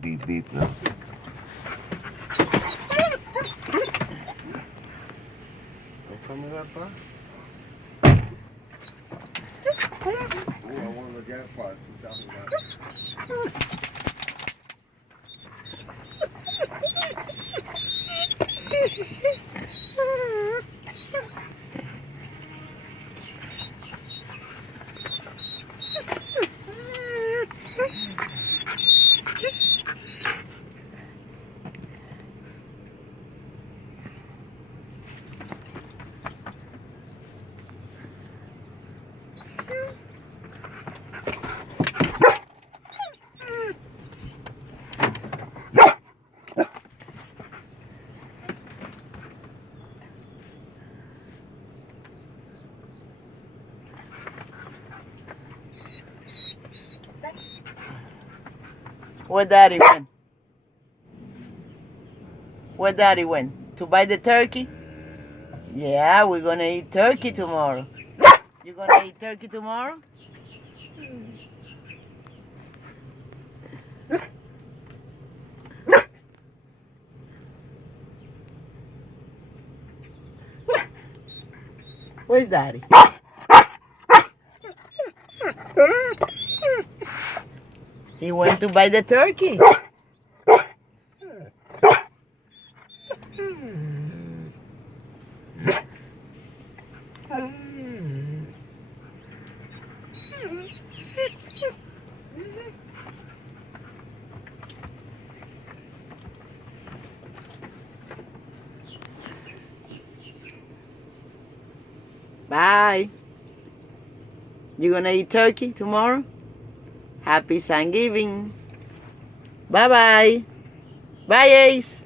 beep, beep, no? Déjame ver atrás. I want the jackpot 2009. Where Daddy went? Where Daddy went? To buy the turkey? Yeah, we're gonna eat turkey tomorrow. You gonna eat turkey tomorrow? Where's Daddy? He went to buy the turkey. Bye. You gonna eat turkey tomorrow? Happy Thanksgiving. Bye-bye. Bye, Ace.